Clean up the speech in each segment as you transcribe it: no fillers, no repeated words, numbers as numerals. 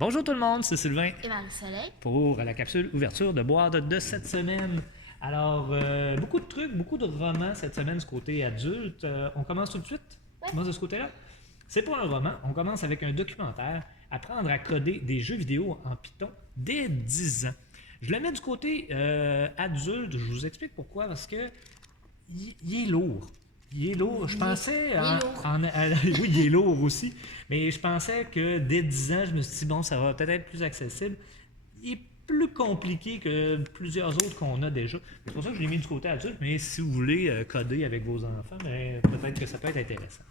Bonjour tout le monde, c'est Sylvain Et Marie-Soleil. pour la capsule ouverture de boîte de cette semaine. Alors, beaucoup de trucs, beaucoup de romans cette semaine, ce côté adulte. On commence tout de suite? Ouais. On commence de ce côté-là? C'est pas un roman, on commence avec un documentaire, Apprendre à coder des jeux vidéo en Python dès 10 ans. Je le mets du côté adulte, je vous explique pourquoi, parce que il est lourd. Il est lourd. Je pensais. Oui, il est lourd aussi. Mais je pensais que dès 10 ans, je me suis dit, bon, ça va peut-être être plus accessible. Il est plus compliqué que plusieurs autres qu'on a déjà. C'est pour ça que je l'ai mis du côté adulte. Mais si vous voulez coder avec vos enfants, peut-être que ça peut être intéressant.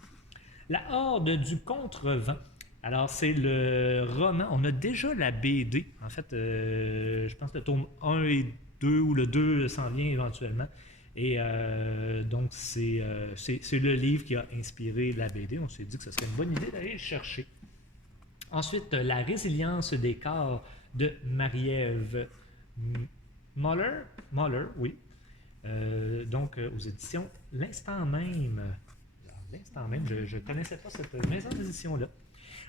La Horde du Contrevent. Alors, c'est le roman. On a déjà la BD. En fait, je pense que le tome 1 et 2 ou le 2 s'en vient éventuellement. Et donc, c'est le livre qui a inspiré la BD. On s'est dit que ce serait une bonne idée d'aller le chercher. Ensuite, La résilience des corps de Marie-Ève Moller, oui. Donc, aux éditions L'Instant même. L'Instant même, je ne connaissais pas cette maison d'édition-là.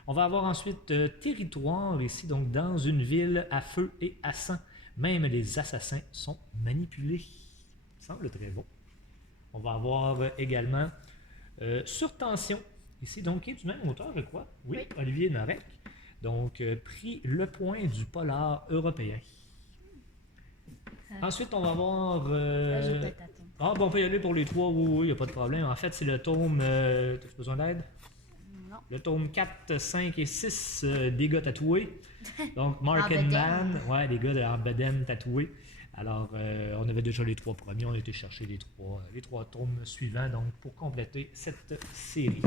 On va avoir ensuite Territoire ici, donc dans une ville à feu et à sang. Même les assassins sont manipulés. Semble très beau. On va avoir également Surtension, ici, donc, qui est du même auteur, je crois. Oui, Olivier Norek. Donc, prix Le Point du polar européen. Ensuite, on va avoir... on peut y aller pour les trois, oui, il n'y a pas de problème. En fait, c'est le tome... T'as besoin d'aide? Non. Le tome 4, 5 et 6 des gars tatoués. Donc, Mark and Man, ouais, les gars en bedaine tatoués. Alors, on avait déjà les trois premiers, on a été chercher les trois tomes suivants donc pour compléter cette série.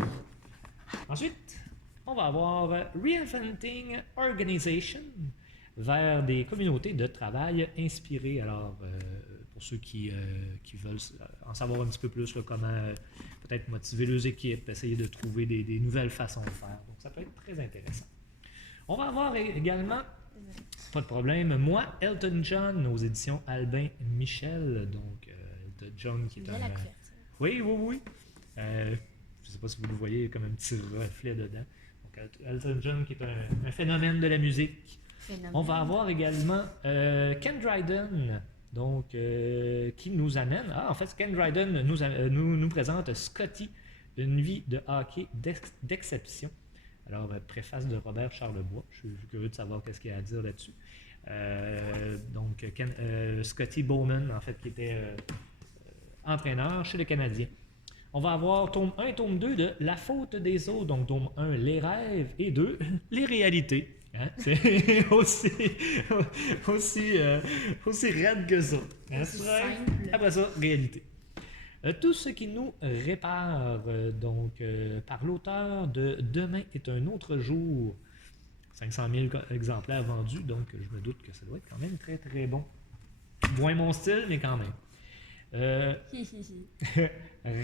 Ensuite, on va avoir Reinventing Organization vers des communautés de travail inspirées. Alors, pour ceux qui veulent en savoir un petit peu plus, là, comment peut-être motiver leurs équipes, essayer de trouver des nouvelles façons de faire. Donc, ça peut être très intéressant. On va avoir également... Pas de problème. Moi, Elton John aux éditions Albin Michel. Donc, Elton John qui est un. Oui. Je ne sais pas si vous le voyez, il y a comme un petit reflet dedans. Donc, Elton John qui est un phénomène de la musique. On va avoir également Ken Dryden. Donc, qui nous amène. En fait, Ken Dryden nous présente Scotty, une vie de hockey d'exception. Alors, préface de Robert Charlebois. Je suis curieux de savoir qu'est-ce qu'il y a à dire là-dessus. Donc, Scotty Bowman, en fait, qui était entraîneur chez le Canadien. On va avoir tome 1 et tome 2 de La faute des autres. Donc, tome 1, les rêves, et 2, les réalités. Hein? C'est aussi raide que ça. Hein? Après ça, réalité. Tout ce qui nous répare, par l'auteur de Demain est un autre jour. 500 000 exemplaires vendus, donc je me doute que ça doit être quand même très très bon. Moins mon style, mais quand même.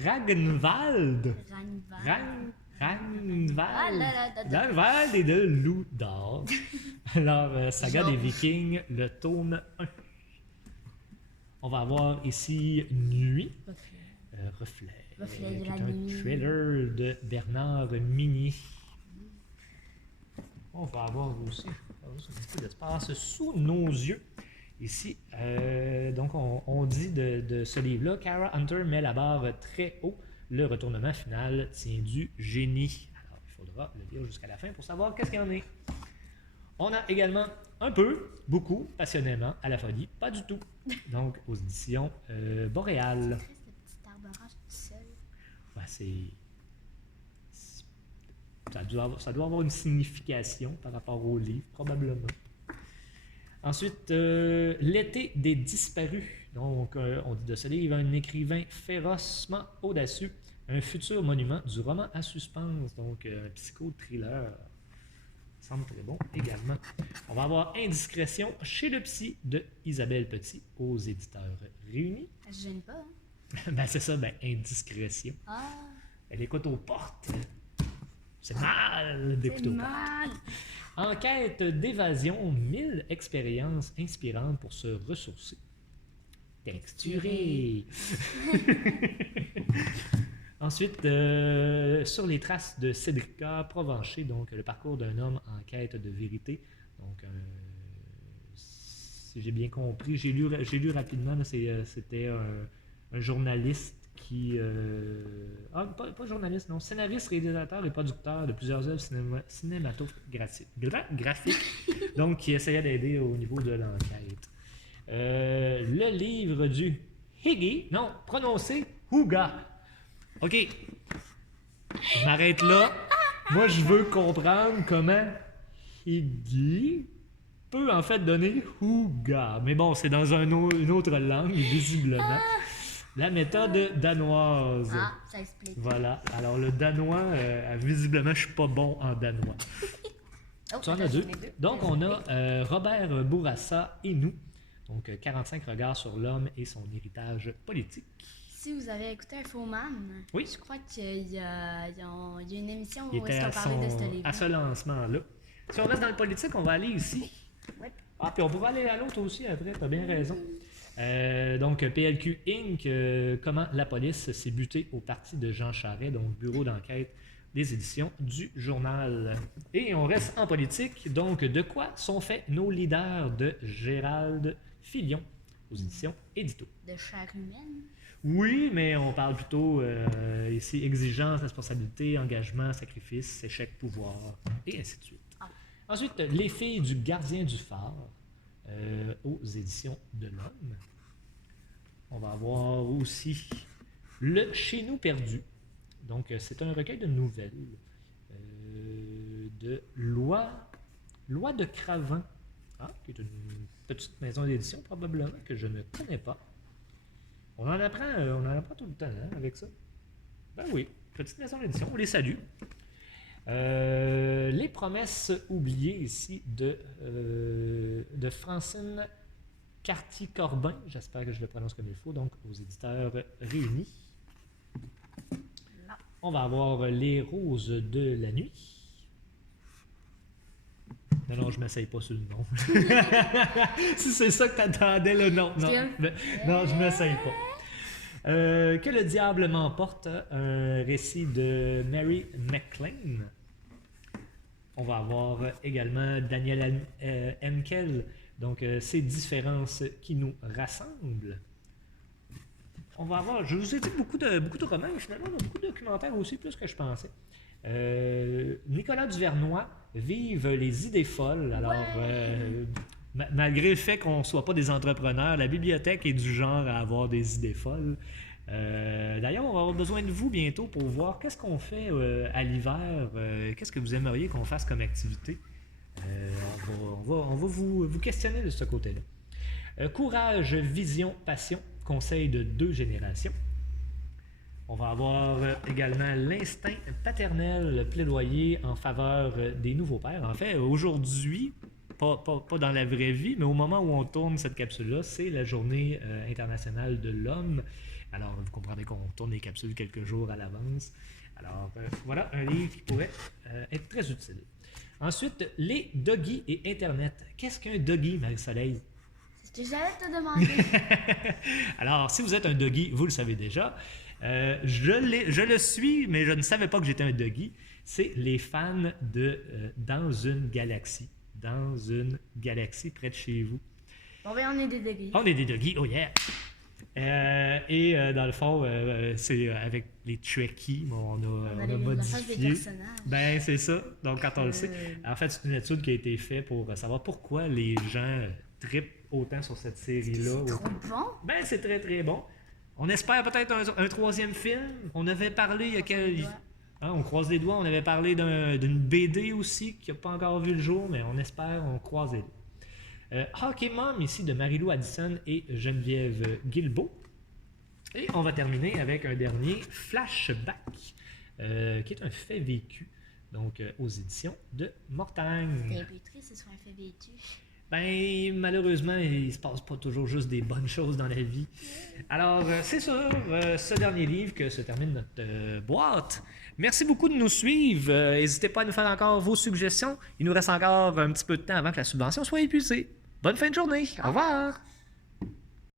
Ragnvald. Ragnvald et de loup d'or. Alors, Saga des Vikings, le tome 1. On va avoir ici Nuit. Reflet qui est un trailer de Bernard Minier. On va avoir aussi un petit peu d'espace sous nos yeux. Ici, donc on dit de ce livre-là, Kara Hunter met la barre très haut. Le retournement final tient du génie. Alors, il faudra le lire jusqu'à la fin pour savoir qu'est-ce qu'il y en est. On a également un peu, beaucoup, passionnément, à la folie, pas du tout. Donc, aux éditions Boréal. Ça doit avoir une signification par rapport au livre, probablement. Ensuite, L'été des disparus. Donc, on dit de ce livre, un écrivain férocement audacieux, un futur monument du roman à suspense, donc un psycho-thriller. Ça semble très bon également. On va avoir Indiscrétion chez le psy de Isabelle Petit aux éditeurs réunis. Ça ne gêne pas, hein? C'est ça, Indiscrétion. Elle écoute aux portes. C'est mal d'écouter aux portes. Enquête d'évasion, 1000 expériences inspirantes pour se ressourcer. Texturé. Ensuite, sur les traces de Cédrica Provencher, donc le parcours d'un homme en quête de vérité. Donc, si j'ai bien compris, j'ai lu rapidement, là, c'était un journaliste qui... pas journaliste, non, scénariste, réalisateur et producteur de plusieurs œuvres cinématographiques, donc qui essayait d'aider au niveau de l'enquête. Le livre du Higi, non, prononcé Huga. OK, je m'arrête là. Moi, je veux comprendre comment Higi peut en fait donner Huga. Mais bon, c'est dans une autre langue, visiblement. La méthode danoise. Ah, ça explique. Voilà. Alors, le danois, visiblement, je suis pas bon en danois. Tu en as deux. Donc, on a Robert Bourassa et nous. Donc, 45 regards sur l'homme et son héritage politique. Si vous avez écouté Infoman, Oui. je crois qu'il y a une émission Il où était est-ce qu'on parlait de ce livre. à ce lancement-là. Si on reste dans le politique, on va aller ici. Ouais. Ah, puis on pourra aller à l'autre aussi après, t'as bien raison. Donc, PLQ Inc., comment la police s'est butée au parti de Jean Charest, donc bureau d'enquête des éditions du journal. Et on reste en politique, donc de quoi sont faits nos leaders de Gérald Filion aux éditions Édito. De chair humaine. Oui, mais on parle plutôt ici exigence, responsabilité, engagement, sacrifice, échec, pouvoir, et ainsi de suite. Ah. Ensuite, Les filles du gardien du phare aux éditions de l'Homme. On va avoir aussi Le Chez nous perdu. Donc, c'est un recueil de nouvelles de Loi de Cravant, qui est une petite maison d'édition probablement que je ne connais pas. On en apprend tout le temps avec ça. Ben oui, petite maison d'édition, on les salue. Les promesses oubliées ici de Francine Carty-Corbin, j'espère que je le prononce comme il faut, donc aux éditeurs réunis. Là. On va avoir Les roses de la nuit. Non, je ne m'essaye pas sur le nom. Si c'est ça que tu attendais, le nom. Non, je ne m'essaye pas. Que le diable m'emporte, un récit de Mary McLean. On va avoir également Daniel Henkel, donc ces différences qui nous rassemblent. On va avoir, je vous ai dit beaucoup de romans, mais finalement on a beaucoup de documentaires aussi, plus que je pensais. Nicolas Duvernois, Vive les idées folles. Alors, malgré le fait qu'on ne soit pas des entrepreneurs, la bibliothèque est du genre à avoir des idées folles. D'ailleurs, on va avoir besoin de vous bientôt pour voir qu'est-ce qu'on fait à l'hiver, qu'est-ce que vous aimeriez qu'on fasse comme activité. On va vous questionner de ce côté-là. Courage, vision, passion, conseil de 2 générations. On va avoir également l'instinct paternel, le plaidoyer en faveur des nouveaux pères. En fait, aujourd'hui, pas dans la vraie vie, mais au moment où on tourne cette capsule-là, c'est la journée internationale de l'homme. Alors, vous comprendrez qu'on tourne les capsules quelques jours à l'avance. Alors, voilà un livre qui pourrait être très utile. Ensuite, les doggies et Internet. Qu'est-ce qu'un doggy, Marie-Soleil? C'est ce que j'allais te demander. Alors, si vous êtes un doggy, vous le savez déjà. Je le suis, mais je ne savais pas que j'étais un doggy. C'est les fans de Dans une galaxie. Dans une galaxie près de chez vous. Bon, ben, on est des doggies. On est des doggies, oh yeah! Dans le fond, c'est avec les Trekkies, on a modifié. Ben, c'est ça. Donc, quand on le sait. En fait, c'est une étude qui a été faite pour savoir pourquoi les gens trippent autant sur cette série-là. C'est trop bon. Ben, c'est très, très bon. On espère peut-être un 3e film. On avait parlé il y a quelques... on croise les doigts. On avait parlé d'une BD aussi qui n'a pas encore vu le jour, mais on espère, on croise les doigts. Hockey Mom ici de Marie-Lou Addison et Geneviève Guilbeault. Et on va terminer avec un dernier Flashback, qui est un fait vécu, donc aux éditions de Mortagne. C'est un peu triste, ce soit un fait vécu. Ben, malheureusement, il se passe pas toujours juste des bonnes choses dans la vie. Alors, c'est sur ce dernier livre que se termine notre boîte. Merci beaucoup de nous suivre. N'hésitez pas à nous faire encore vos suggestions. Il nous reste encore un petit peu de temps avant que la subvention soit épuisée. Bonne fin de journée. Au revoir.